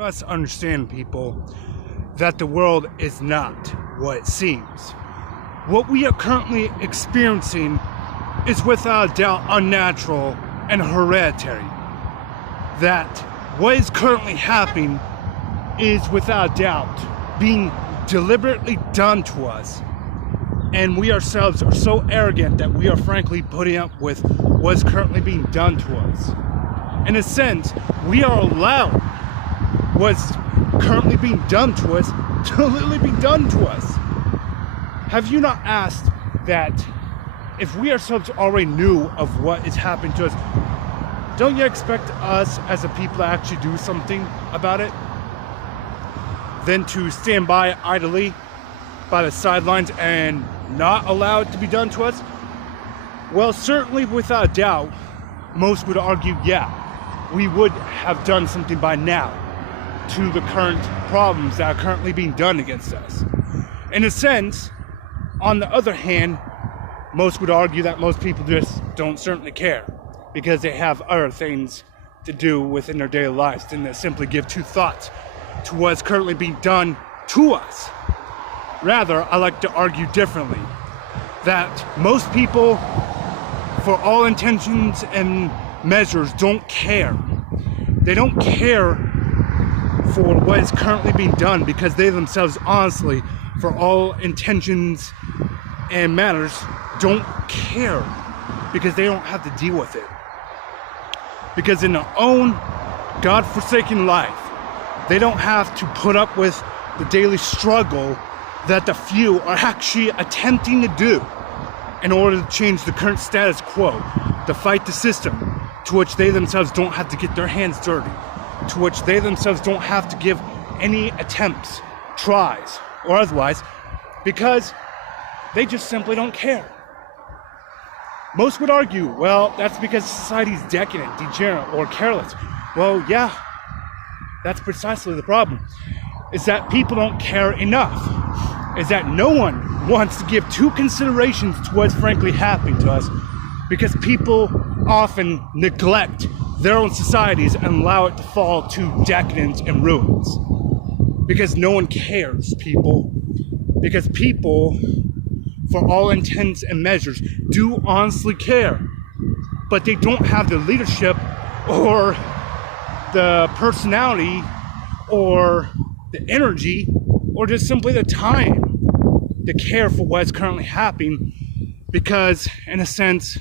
Must understand, people, that the world is not what it seems. What we are currently experiencing is without doubt unnatural and hereditary. That what is currently happening is without doubt being deliberately done to us. And we ourselves are so arrogant that we are frankly putting up with what is currently being done to us. In a sense, we are allowed what's currently being done to us to literally be done to us. Have you not asked that if we ourselves already knew of what is happening to us, don't you expect us as a people to actually do something about it? Than to stand by idly by the sidelines and not allow it to be done to us? Well, certainly without a doubt, most would argue, yeah, we would have done something by now to the current problems that are currently being done against us. In a sense, on the other hand, most would argue that most people just don't certainly care because they have other things to do within their daily lives than to simply give two thoughts to what's currently being done to us. Rather, I like to argue differently, that most people, for all intentions and measures, don't care. They don't care for what is currently being done because they themselves, honestly, for all intentions and matters, don't care because they don't have to deal with it. Because in their own God-forsaken life, they don't have to put up with the daily struggle that the few are actually attempting to do in order to change the current status quo, to fight the system, to which they themselves don't have to get their hands dirty, to which they themselves don't have to give any attempts, tries, or otherwise, because they just simply don't care. Most would argue, well, that's because society's decadent, degenerate, or careless. Well, yeah, that's precisely the problem, is that people don't care enough, is that no one wants to give two considerations to what's frankly happening to us, because people often neglect their own societies and allow it to fall to decadence and ruins. Because no one cares, people. Because people, for all intents and measures, do honestly care. But they don't have the leadership or the personality or the energy or just simply the time to care for what's currently happening, because in a sense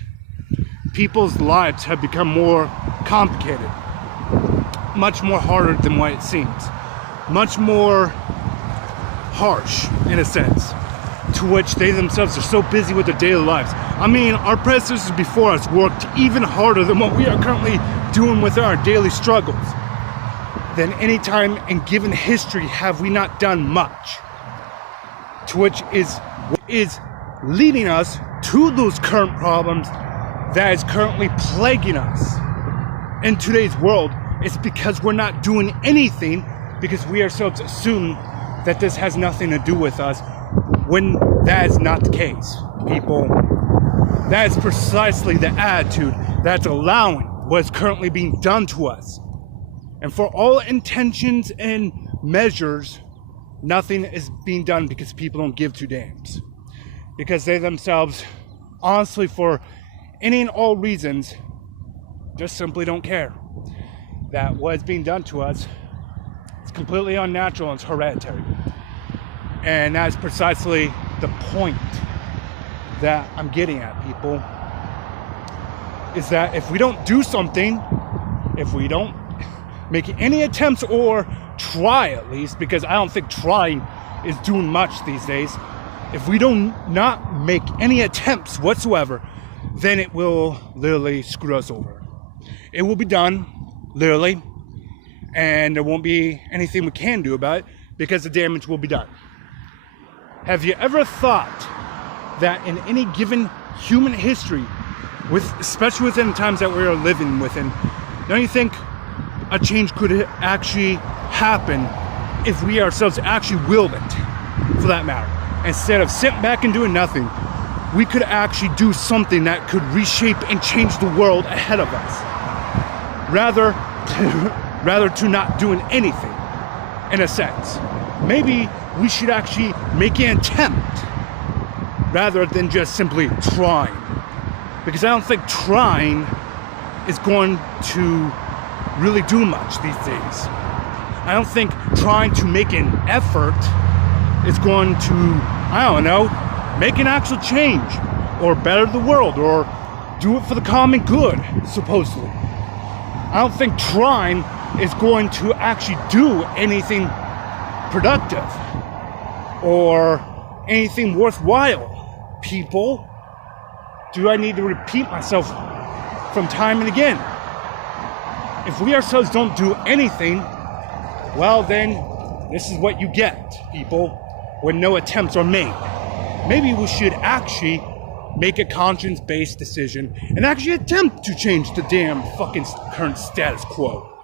people's lives have become more complicated, much more harder than what it seems, much more harsh in a sense, to which they themselves are so busy with their daily lives. I mean, our predecessors before us worked even harder than what we are currently doing with our daily struggles. Than any time in given history have we not done much, to which is leading us to those current problems that is currently plaguing us in today's world. It's because we're not doing anything, because we ourselves assume that this has nothing to do with us, when that is not the case, people. That is precisely the attitude that's allowing what's currently being done to us. And for all intentions and measures, nothing is being done because people don't give two damns. Because they themselves, honestly, for any and all reasons, just simply don't care. That what is being done to us is completely unnatural and it's hereditary. And that's precisely the point that I'm getting at, people. Is that if we don't do something, if we don't make any attempts or try at least, because I don't think trying is doing much these days, if we don't not make any attempts whatsoever, then it will literally screw us over. It will be done, literally, and there won't be anything we can do about it because the damage will be done. Have you ever thought that in any given human history, especially within the times that we are living within, don't you think a change could actually happen if we ourselves actually willed it, for that matter? Instead of sitting back and doing nothing, we could actually do something that could reshape and change the world ahead of us. Rather to not doing anything. in a sense. Maybe we should actually make an attempt rather than just simply trying. Because I don't think trying is going to really do much these days. I don't think trying to make an effort is going to, I don't know, make an actual change or better the world or do it for the common good, supposedly. I don't think trying is going to actually do anything productive or anything worthwhile. People, do I need to repeat myself from time and again? If we ourselves don't do anything, well then, this is what you get, people, when no attempts are made. Maybe we should actually make a conscience-based decision and actually attempt to change the damn fucking current status quo.